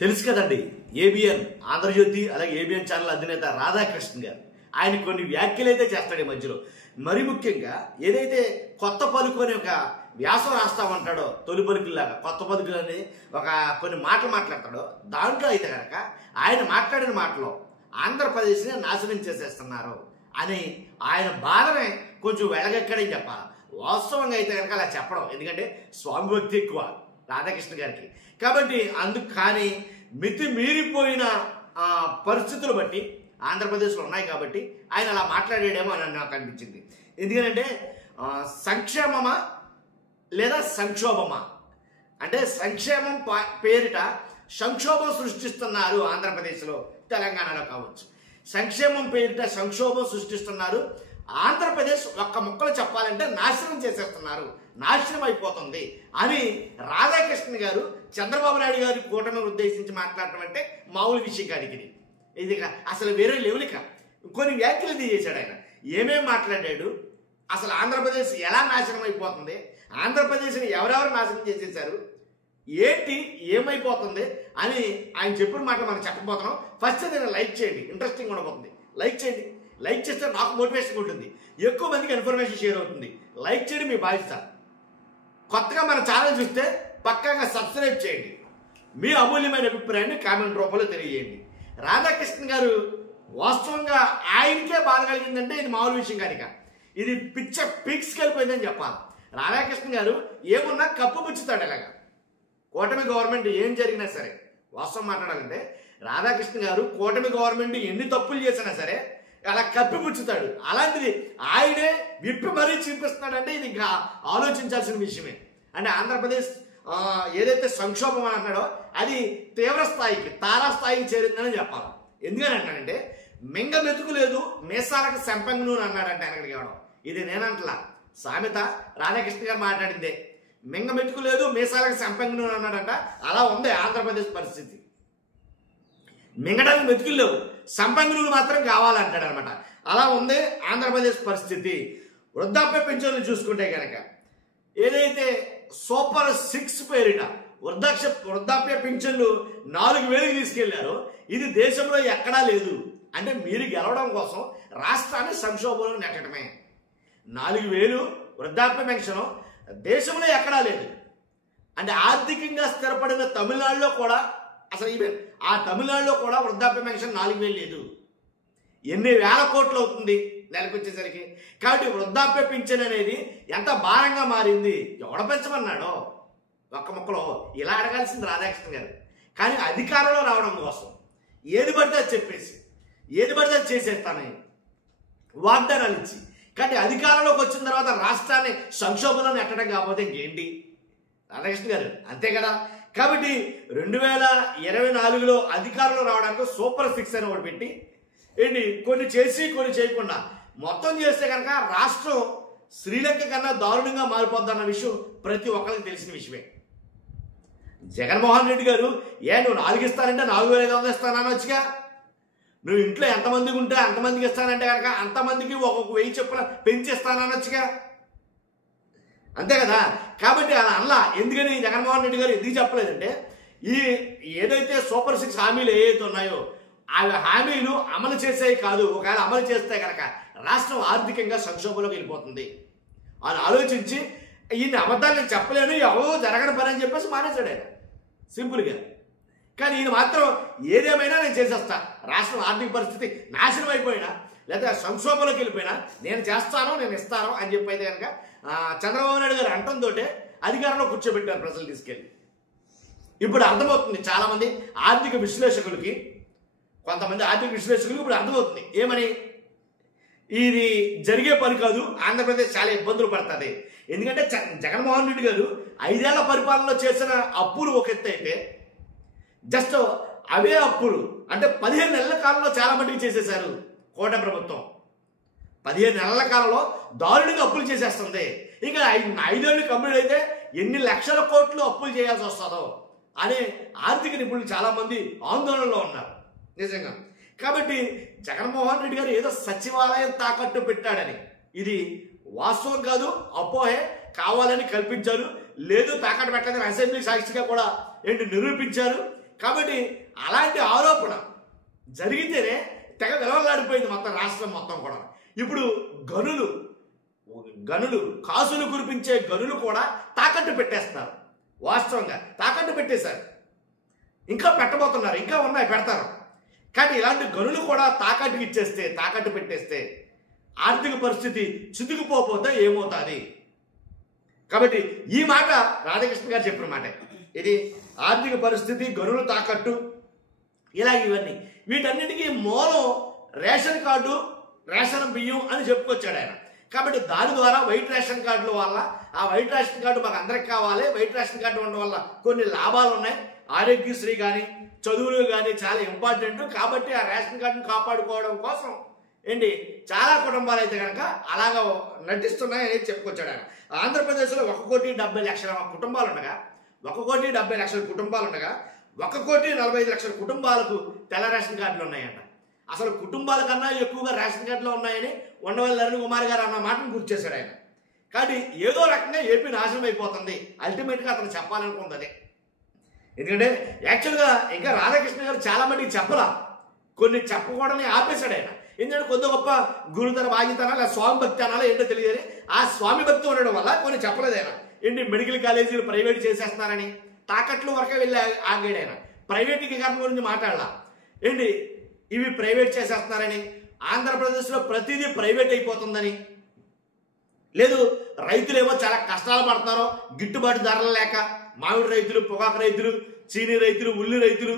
తెలుసు కదండి, ఏబిఎన్ ఆంధ్రజ్యోతి అలాగే ఏబిఎన్ ఛానల్ అధినేత రాధాకృష్ణ గారు ఆయన కొన్ని వ్యాఖ్యలు అయితే చేస్తాడు ఈ మధ్యలో. మరి ముఖ్యంగా ఏదైతే కొత్త పలుకు అని ఒక వ్యాసం రాస్తామంటాడో, తొలి పలుకులాగా కొత్త పలుకులు అని కొన్ని మాటలు మాట్లాడతాడో, దాంట్లో అయితే కనుక ఆయన మాట్లాడిన మాటలో ఆంధ్రప్రదేశ్ని నాశనం చేసేస్తున్నారు అని ఆయన బాధనే కొంచెం వెలగెక్కడని చెప్పాలి. వాస్తవంగా అయితే కనుక అలా చెప్పడం, ఎందుకంటే స్వామి భక్తి ఎక్కువ రాధాకృష్ణ గారికి. కాబట్టి అందుకు కానీ మితి మీరిపోయిన పరిస్థితులు బట్టి ఆంధ్రప్రదేశ్లో ఉన్నాయి కాబట్టి ఆయన అలా మాట్లాడేడేమో అని నాకు అనిపించింది. ఎందుకంటే సంక్షేమమా లేదా సంక్షోభమా అంటే సంక్షేమం పేరిట సంక్షోభం సృష్టిస్తున్నారు ఆంధ్రప్రదేశ్లో, తెలంగాణలో కావచ్చు. సంక్షేమం పేరిట సంక్షోభం సృష్టిస్తున్నారు. ఆంధ్రప్రదేశ్ ఒక్క ముక్కలు చెప్పాలంటే నాశనం చేసేస్తున్నారు, నాశనం అయిపోతుంది అని రాధాకృష్ణ గారు చంద్రబాబు నాయుడు గారి కూటమిని ఉద్దేశించి మాట్లాడటం అంటే మామూలు విషయం కాదు. ఇది అసలు వేరే లెవెల్క కొన్ని వ్యాఖ్యలు చేశాడు ఆయన. ఏమేమి మాట్లాడాడు, అసలు ఆంధ్రప్రదేశ్ ఎలా నాశనం అయిపోతుంది, ఆంధ్రప్రదేశ్ని ఎవరెవరు నాశనం చేసేసారు, ఏంటి ఏమైపోతుంది అని ఆయన చెప్పిన మాట మనం చెప్పబోతున్నాం. ఫస్ట్ నేను లైక్ చేయండి, ఇంట్రెస్టింగ్ ఉండబోతుంది. లైక్ చేయండి, లైక్ చేస్తే నాకు మోటివేషన్ ఉంటుంది, ఎక్కువ మందికి ఇన్ఫర్మేషన్ షేర్ అవుతుంది. లైక్ చేయడం మీ బాధ్యత. కొత్తగా మన ఛానల్ చూస్తే పక్కాగా సబ్స్క్రైబ్ చేయండి. మీ అమూల్యమైన అభిప్రాయాన్ని కామెంట్ రూపంలో తెలియజేయండి. రాధాకృష్ణ గారు వాస్తవంగా ఆయనకే బాధ కలిగిందంటే ఇది మామూలు విషయం కానిక, ఇది పిక్స్కి వెళ్ళిపోయిందని చెప్పాలి. రాధాకృష్ణ గారు ఏమున్నా కప్పు పుచ్చుతాడు. ఇలాగా కూటమి గవర్నమెంట్ ఏం జరిగినా సరే, వాస్తవం మాట్లాడాలంటే రాధాకృష్ణ గారు కూటమి గవర్నమెంట్ ఎన్ని తప్పులు చేసినా సరే అలా కప్పిపుచ్చుతాడు. అలాంటిది ఆయనే విప్పి మరీ చూపిస్తున్నాడంటే ఇది ఇంకా ఆలోచించాల్సిన విషయమే. అంటే ఆంధ్రప్రదేశ్ ఏదైతే సంక్షోభం అని అంటున్నాడో అది తీవ్ర స్థాయికి, తారాస్థాయికి చేరిందని చెప్పాలి. ఎందుకని అంటాడంటే మింగ మెతుకు లేదు మీసాలకు సంపంగి నూనె అన్నాడంటే ఆయనకి కావడం. ఇది నేనంటలా, సామెత రాధాకృష్ణ గారు మాట్లాడిందే. మింగ మెతుకు లేదు మీసాలకు సంపంగి నూనె అన్నాడంట. అలా ఉంది ఆంధ్రప్రదేశ్ పరిస్థితి. మింగడానికి మెతుకులు లేవు, సంపంగులు మాత్రం కావాలంటాడు అనమాట. అలా ఉంది ఆంధ్రప్రదేశ్ పరిస్థితి. వృద్ధాప్య పింఛన్లు చూసుకుంటే కనుక ఏదైతే సూపర్ 6 పేరిట వృద్ధాప్య పింఛన్లు 4,000 తీసుకెళ్లారో ఇది దేశంలో ఎక్కడా లేదు. అంటే మీరు గెలవడం కోసం రాష్ట్రాన్ని సంక్షోభంలో నెట్టడమే. 4,000 వృద్ధాప్య పెన్షన్ దేశంలో ఎక్కడా లేదు. అంటే ఆర్థికంగా స్థిరపడిన తమిళనాడులో కూడా, అసలు ఈవెన్ ఆ తమిళనాడులో కూడా వృద్ధాప్య పెన్షన్ 4,000 లేదు. ఎన్ని వేల కోట్లు అవుతుంది నెలకు వచ్చేసరికి. కాబట్టి వృద్ధాప్య పింఛన్ అనేది ఎంత భారంగా మారింది. ఎవడ పెంచమన్నాడో ఒక్క ముక్కలో ఇలా అడగాల్సింది రాధాకృష్ణ గారు. కానీ అధికారంలో రావడం కోసం ఏది పడితే అది చెప్పేసి, ఏది పడితే అది చేసేస్తానని వాగ్దానాలు ఇచ్చి, కాబట్టి అధికారంలోకి వచ్చిన తర్వాత రాష్ట్రాన్ని సంక్షోభంలో నెట్టడం కాకపోతే ఇంకేంటి రాధాకృష్ణ గారు, అంతే కదా. కాబట్టి 2024లో అధికారంలో రావడానికి సూపర్ 6 అని ఒకటి పెట్టి ఏంటి కొన్ని చేసి కొన్ని చేయకుండా మొత్తం చేస్తే కనుక రాష్ట్రం శ్రీలంక కన్నా దారుణంగా మారిపోద్దన్న విషయం ప్రతి ఒక్కరికి తెలిసిన విషయమే. జగన్మోహన్ రెడ్డి గారు నువ్వు 4 ఇస్తానంటే 4,500 ఇస్తానని వచ్చుగా, నువ్వు ఇంట్లో ఎంతమందికి ఉంటే అంతమందికి ఇస్తానంటే కనుక అంతమందికి ఒక్కొక్క 1000 చొప్పున పెంచేస్తానొచ్చుగా, అంతే కదా. కాబట్టి అలా అనలా. ఎందుకని జగన్మోహన్ రెడ్డి గారు ఎందుకు చెప్పలేదంటే ఈ ఏదైతే సూపర్ 6 హామీలు ఏవైతే ఉన్నాయో ఆ హామీలు అమలు చేసేవి కాదు. ఒకవేళ అమలు చేస్తే కనుక రాష్ట్రం ఆర్థికంగా సంక్షోభంలోకి వెళ్ళిపోతుంది అని ఆలోచించి ఈయన అబద్ధాలు నేను చెప్పలేను, ఎవరో జరగని పని అని చెప్పేసి మానేశాడు ఆయన సింపుల్గా. కానీ ఈయన మాత్రం ఏదేమైనా నేను చేసేస్తా, రాష్ట్రం ఆర్థిక పరిస్థితి నాశనం అయిపోయినా లేదా సంక్షోభంలోకి వెళ్ళిపోయినా నేను చేస్తాను, నేను ఇస్తాను అని చెప్పి అయితే కనుక చంద్రబాబు నాయుడు గారు అంటంతో అధికారంలో కూర్చోబెట్టారు ప్రజలు తీసుకెళ్ళి. ఇప్పుడు అర్థమవుతుంది చాలామంది ఆర్థిక విశ్లేషకులకి, కొంతమంది ఆర్థిక విశ్లేషకులకు ఇప్పుడు అర్థమవుతుంది ఏమని, ఇది జరిగే పని కాదు, ఆంధ్రప్రదేశ్ చాలా ఇబ్బందులు పడుతుంది. ఎందుకంటే జగన్మోహన్ రెడ్డి గారు 5 ఏళ్ల పరిపాలనలో చేసిన అప్పులు ఒక ఎత్తు అయితే, జస్ట్ అవే అప్పులు అంటే 15 నెలల కాలంలో చాలా మటుకు చేసేశారు కూటమి ప్రభుత్వం. 15 నెలల కాలంలో దారుణంగా అప్పులు చేసేస్తుంది. ఇంకా 5 ఏళ్ళు కంప్లీట్ అయితే ఎన్ని లక్షల కోట్లు అప్పులు చేయాల్సి వస్తుందో అనే ఆర్థిక నిపుణులు చాలా మంది ఆందోళనలో ఉన్నారు నిజంగా. కాబట్టి జగన్మోహన్ రెడ్డి గారు ఏదో సచివాలయం తాకట్టు పెట్టాడని ఇది వాస్తవం కాదు, అపోహే, కావాలని కల్పించారు. లేదు తాకట్టు పెట్టలేదని అసెంబ్లీ సాక్షిగా కూడా నిరూపించారు. కాబట్టి అలాంటి ఆరోపణ జరిగితేనే తెగ విలవలాడిపోయింది మొత్తం రాష్ట్రం మొత్తం కూడా. ఇప్పుడు గనులు కాసులు కురిపించే గనులు కూడా తాకట్టు పెట్టేస్తున్నారు. వాస్తవంగా తాకట్టు పెట్టేశారు, ఇంకా పెట్టబోతున్నారు, ఇంకా ఉన్నాయి, పెడతారు. కానీ ఇలాంటి గనులు కూడా తాకట్టు పెట్టేస్తే ఆర్థిక పరిస్థితి చితుకుపోతే ఏమవుతుంది? కాబట్టి ఈ మాట రాధాకృష్ణ గారు చెప్పిన మాట. ఇది ఆర్థిక పరిస్థితి, గనులు తాకట్టు, ఇవన్నీ వీటన్నిటికీ మూలం రేషన్ కార్డు, రేషన్ బియ్యం అని చెప్పుకొచ్చాడు ఆయన. కాబట్టి దాని ద్వారా వైట్ రేషన్ కార్డుల వల్ల, ఆ వైట్ రేషన్ కార్డు మాకు అందరికి కావాలి, వైట్ రేషన్ కార్డు ఉండడం వల్ల కొన్ని లాభాలు ఉన్నాయి, ఆరోగ్యశ్రీ కానీ చదువులు కానీ చాలా ఇంపార్టెంట్. కాబట్టి ఆ రేషన్ కార్డును కాపాడుకోవడం కోసం చాలా కుటుంబాలు అయితే కనుక అలాగా నటిస్తున్నాయని చెప్పుకొచ్చాడు ఆయన. ఆంధ్రప్రదేశ్లో 1,70,00,000 కుటుంబాలు ఉండగా 1,70,00,000 కుటుంబాలు ఉండగా 1,45,00,000 కుటుంబాలకు తెల్ల రేషన్ కార్డులు ఉన్నాయంట. అసలు కుటుంబాల కన్నా ఎక్కువగా రేషన్ కార్డులు ఉన్నాయని ఉండవల్లి అరుణ్ కుమార్ గారు అన్న మాటను గుర్తు చేశాడు ఆయన. కాబట్టి ఏదో రకంగా ఏపీ నాశనం అయిపోతుంది, అల్టిమేట్గా అతను చెప్పాలనుకుంది అదే. ఎందుకంటే యాక్చువల్గా ఇంకా రాధాకృష్ణ గారు చాలా మందికి చెప్పలా, కొన్ని చెప్పకూడని ఆపేశాడు ఆయన. ఎందుకంటే కొద్ది గొప్ప గురుతర బాధ్యతనా లేదా స్వామి భక్తి అనాలో ఏంటో తెలియదు. ఆ స్వామి భక్తి ఉండడం వల్ల కొన్ని చెప్పలేదు ఆయన. మెడికల్ కాలేజీలు ప్రైవేట్ చేసేస్తున్నారని తాకట్లు వరకే వెళ్ళి ఆగాడు ఆయన. ప్రైవేటీకరణ గురించి మాట్లాడాల. ఇవి ప్రైవేట్ చేసేస్తున్నారని, ఆంధ్రప్రదేశ్లో ప్రతిదీ ప్రైవేట్ అయిపోతుందని, లేదు రైతులేమో చాలా కష్టాలు పడుతున్నారో గిట్టుబాటు ధరలు లేక, మామిడి రైతులు, పొగాకు రైతులు, చీనీ రైతులు, ఉల్లి రైతులు,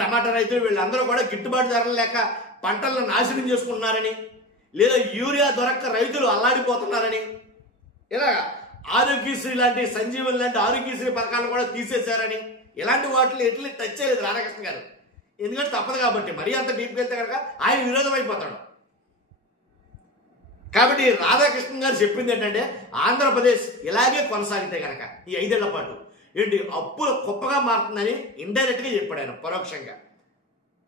టమాటా రైతులు వీళ్ళందరూ కూడా గిట్టుబాటు ధరలు లేక పంటలను నాశనం చేసుకుంటున్నారని, లేదా యూరియా దొరక్క రైతులు అల్లాడిపోతున్నారని, ఇలా ఆరోగ్యశ్రీ లాంటి, సంజీవన్ లాంటి ఆరోగ్యశ్రీ పథకాలను కూడా తీసేశారని, ఇలాంటి వాటిని ఎట్లా టచ్ చేయలేదు రాధాకృష్ణ గారు. ఎందుకంటే తప్పదు కాబట్టి, మరీ అంత డీప్కి వెళ్తే కనుక ఆయన విరోధం అయిపోతాడు. కాబట్టి రాధాకృష్ణ గారు చెప్పింది ఏంటంటే ఆంధ్రప్రదేశ్ ఇలాగే కొనసాగితే కనుక ఈ 5 ఏళ్ల పాటు అప్పుల కుప్పగా మారుతుందని ఇండైరెక్ట్గా చెప్పాడు ఆయన.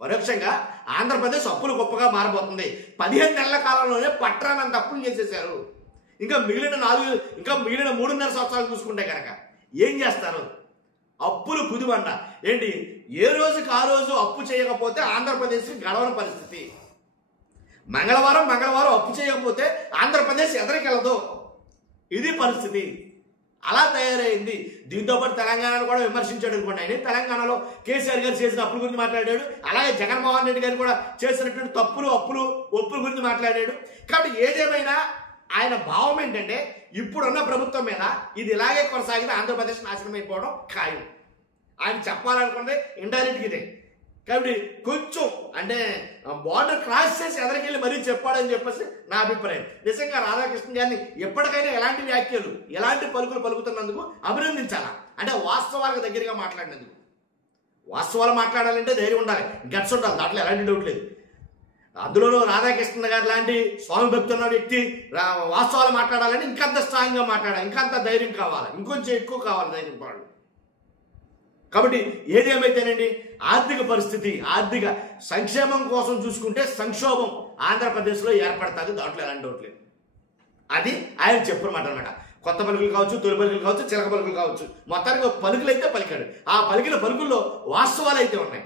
పరోక్షంగా ఆంధ్రప్రదేశ్ అప్పులు గొప్పగా మారబోతుంది. 15 నెలల కాలంలోనే పట్టానంత అప్పులు చేసేశారు. ఇంకా మిగిలిన 3.5 సంవత్సరాలు చూసుకుంటే కనుక ఏం చేస్తారు? అప్పులు కుదిబండ. ఏ రోజుకి ఆ రోజు అప్పు చేయకపోతే ఆంధ్రప్రదేశ్కి గడవని పరిస్థితి. మంగళవారం అప్పు చేయకపోతే ఆంధ్రప్రదేశ్ ఎదరికెళ్ళదు. ఇది పరిస్థితి. అలా తయారైంది. దీంతో పాటు తెలంగాణను కూడా విమర్శించాడు అనుకోండి ఆయన. తెలంగాణలో కేసీఆర్ గారు చేసిన అప్పుల గురించి మాట్లాడాడు. అలాగే జగన్మోహన్ రెడ్డి గారు కూడా చేసినటువంటి ఒప్పుల గురించి మాట్లాడాడు. కాబట్టి ఏదేమైనా ఆయన భావం ఏంటంటే ఇప్పుడున్న ప్రభుత్వం మీద ఇది ఇలాగే కొనసాగితే ఆంధ్రప్రదేశ్ నాశనం అయిపోవడం ఖాయం. ఆయన చెప్పాలనుకుంటే ఇండైరెక్ట్గా ఇదే. కాబట్టి కొంచెం బార్డర్ క్రాస్ చేసి ఎదరికెళ్ళి మరీ చెప్పాడని చెప్పేసి నా అభిప్రాయం. నిజంగా రాధాకృష్ణ గారిని ఎప్పటికైనా ఎలాంటి వ్యాఖ్యలు, ఎలాంటి పలుకులు పలుకుతున్నందుకు అభినందించాలా. వాస్తవాలకు దగ్గరగా మాట్లాడినందుకు. వాస్తవాలు మాట్లాడాలంటే ధైర్యం ఉండాలి, గట్స్ ఉండాలి, దాంట్లో ఎలాంటి డౌట్ లేదు. అందులోనూ రాధాకృష్ణ గారు లాంటి స్వామి భక్తి ఉన్న వ్యక్తి వాస్తవాలు మాట్లాడాలని ఇంకంత స్ట్రాంగ్గా మాట్లాడాలి, ఇంకంత ధైర్యం కావాలి, ఇంకొంచెం ఎక్కువ కావాలి ధైర్యం వాళ్ళు. కాబట్టి ఏదేమైతేనండి ఆర్థిక పరిస్థితి, ఆర్థిక సంక్షేమం కోసం చూసుకుంటే సంక్షోభం ఆంధ్రప్రదేశ్లో ఏర్పడుతుంది, దాంట్లో ఎలాంటి డౌట్ లేదు. అది ఆయన చెప్పిన మాట అనమాట. కొత్త పలుకులు కావచ్చు, తొలి పలుకులు కావచ్చు, చిలక పలుకులు కావచ్చు, మొత్తానికి పలుకులు అయితే పలికాడు. ఆ పలికిన పలుకుల్లో వాస్తవాలు అయితే ఉన్నాయి.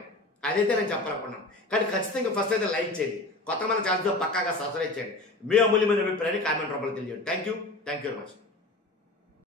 అదైతే నేను చెప్పాలనుకున్నాను. కానీ ఖచ్చితంగా ఫస్ట్ అయితే లైక్ చేయండి, కొత్త మన ఛానల్తో పక్కాగా సబ్స్క్రైబ్ చేయండి. మీ అమూల్యమైన అభిప్రాయాన్ని కామెంట్ రూపంలో తెలియజేయండి. Thank you very much.